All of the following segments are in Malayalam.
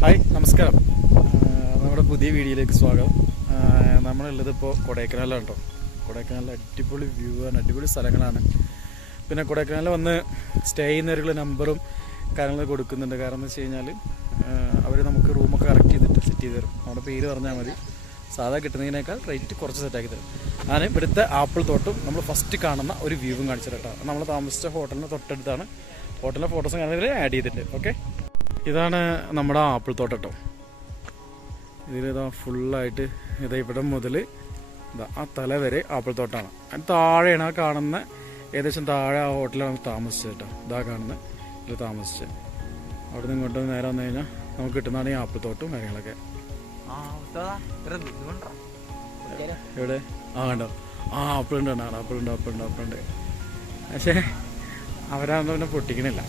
ഹായ്, നമസ്കാരം. നമ്മുടെ പുതിയ വീഡിയോയിലേക്ക് സ്വാഗതം. നമ്മളുള്ളത് ഇപ്പോൾ കൊടൈക്കനാലാണ് കേട്ടോ. കൊടൈക്കനാലിൽ അടിപൊളി വ്യൂ ആണ്, അടിപൊളി സ്ഥലങ്ങളാണ്. പിന്നെ കൊടൈക്കനാലിൽ വന്ന് സ്റ്റേ ചെയ്യുന്നവരുടെ നമ്പറും കാര്യങ്ങളൊക്കെ കൊടുക്കുന്നുണ്ട്. കാരണം എന്ന് വെച്ച് കഴിഞ്ഞാൽ അവർ നമുക്ക് റൂമൊക്കെ കറക്റ്റ് ചെയ്തിട്ട് സെറ്റ് ചെയ്ത് തരും. നമ്മുടെ പേര് പറഞ്ഞാൽ മതി, സാധാ കിട്ടുന്നതിനേക്കാൾ റേറ്റ് കുറച്ച് സെറ്റാക്കി തരും. ഞാൻ ഇവിടുത്തെ ആപ്പിൾ തോട്ടം നമ്മൾ ഫസ്റ്റ് കാണുന്ന ഒരു വ്യൂവും കാണിച്ചു തരാം. നമ്മൾ താമസിച്ച ഹോട്ടലിന് തൊട്ടടുത്താണ്. ഹോട്ടലിലെ ഫോട്ടോസും കാര്യങ്ങൾ ആഡ് ചെയ്തിട്ടുണ്ട്. ഓക്കെ, ഇതാണ് നമ്മുടെ ആപ്പിൾ തോട്ടം കേട്ടോ. ഇതിലിതാ ഫുള്ളായിട്ട് ഇതാ ഇവിടെ മുതൽ ഇതാ ആ തല വരെ ആപ്പിൾ തോട്ടമാണ്. അതിന് താഴെയാണ് ആ കാണുന്ന, ഏകദേശം താഴെ ആ ഹോട്ടലാണ് താമസിച്ചത് കേട്ടോ. ഇതാ കാണുന്ന ഇതിൽ താമസിച്ചത്. അവിടെ നിന്ന് ഇങ്ങോട്ട് നേരെ വന്നു കഴിഞ്ഞാൽ നമുക്ക് കിട്ടുന്നതാണ് ഈ ആപ്പിൾ തോട്ടവും കാര്യങ്ങളൊക്കെ. എവിടെ കണ്ടോ, ആപ്പിളുണ്ട്, ആപ്പിളുണ്ട്. പക്ഷേ അവരാണെന്ന് പിന്നെ പൊട്ടിക്കണില്ല.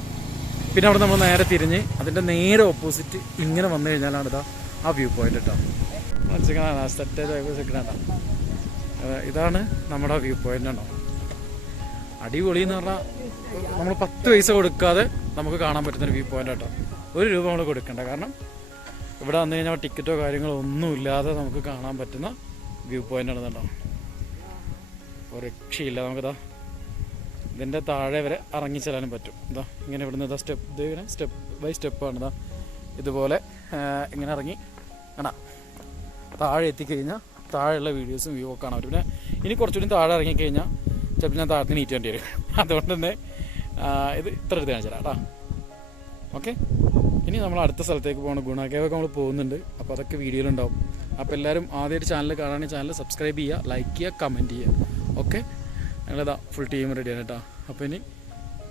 പിന്നെ അവിടെ നമ്മൾ നേരെ തിരിഞ്ഞ് അതിൻ്റെ നേരെ ഓപ്പോസിറ്റ് ഇങ്ങനെ വന്നു കഴിഞ്ഞാലാണ് ഇതാ ആ വ്യൂ പോയിന്റ് കേട്ടോ. ഇതാണ് നമ്മുടെ വ്യൂ പോയിന്റ് ആണോ. അടിപൊളി എന്ന് പറഞ്ഞാൽ നമ്മൾ 10 പൈസ കൊടുക്കാതെ നമുക്ക് കാണാൻ പറ്റുന്നൊരു വ്യൂ പോയിന്റ് കേട്ടോ. 1 രൂപ നമ്മൾ കൊടുക്കണ്ട. കാരണം ഇവിടെ വന്നു കഴിഞ്ഞാൽ ടിക്കറ്റോ കാര്യങ്ങളോ ഒന്നും ഇല്ലാതെ നമുക്ക് കാണാൻ പറ്റുന്ന വ്യൂ പോയിന്റ് ആണ് കേട്ടോ. ഒരു രക്ഷയില്ല. നമുക്കിതാ ഇതിൻ്റെ താഴെ വരെ ഇറങ്ങി ചെല്ലാനും പറ്റും. ഇതാ ഇങ്ങനെ ഇവിടുന്ന് ഇതാ സ്റ്റെപ്പ് ബൈ സ്റ്റെപ്പാണ്. ഇതാ ഇതുപോലെ ഇങ്ങനെ ഇറങ്ങി കാണാം. താഴെ എത്തിക്കഴിഞ്ഞാൽ താഴെയുള്ള വീഡിയോസും വ്യൂ ഒക്കെ കാണാൻ പറ്റും. പിന്നെ ഇനി കുറച്ചുകൂടി താഴെ ഇറങ്ങിക്കഴിഞ്ഞാൽ ചിലപ്പോൾ ഞാൻ താഴത്തിന് നീറ്റ് വേണ്ടി വരും. അതുകൊണ്ട് തന്നെ ഇത് ഇത്ര എടുത്ത് കാണിച്ചു തരാം കേട്ടോ. ഓക്കെ, ഇനി നമ്മൾ അടുത്ത സ്ഥലത്തേക്ക് പോകണം. ഗുണ കേവൊക്കെ നമ്മൾ പോകുന്നുണ്ട്. അപ്പോൾ അതൊക്കെ വീഡിയോയിലുണ്ടാവും. അപ്പോൾ എല്ലാവരും ആദ്യമായിട്ട് ചാനൽ കാണുകയാണെങ്കിൽ ചാനൽ സബ്സ്ക്രൈബ് ചെയ്യുക, ലൈക്ക് ചെയ്യുക, കമൻറ്റ് ചെയ്യുക. ഓക്കെ, ഞങ്ങളിതാ ഫുൾ ടീം റെഡിയാണ് കേട്ടോ. അപ്പോൾ ഇനി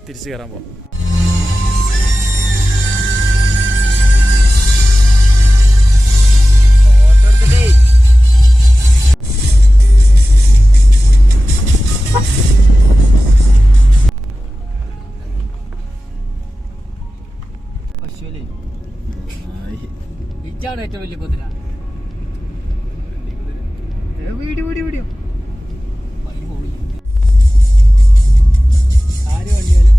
തിരിച്ച് കയറാൻ പോകാം. ഏറ്റവും വലിയ കുതിര വീഡിയോ ആര് വണ്ടിയാലും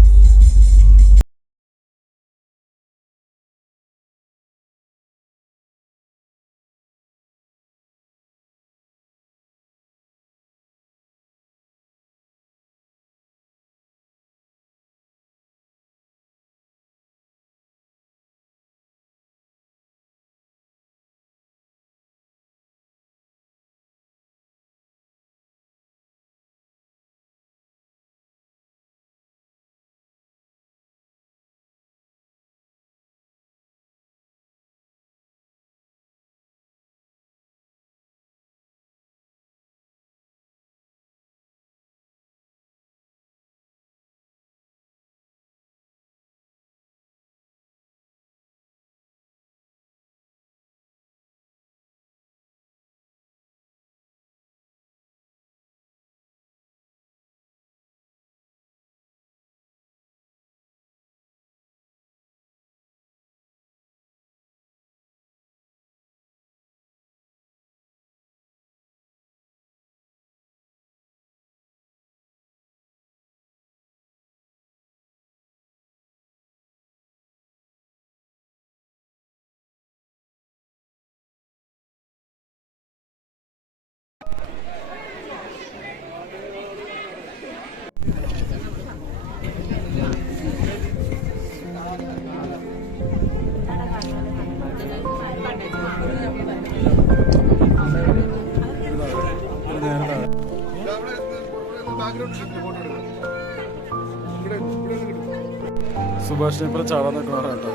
സുഭാഷിനെ ഇപ്പോൾ ചാടാൻ നിൽക്കണ കേട്ടോ.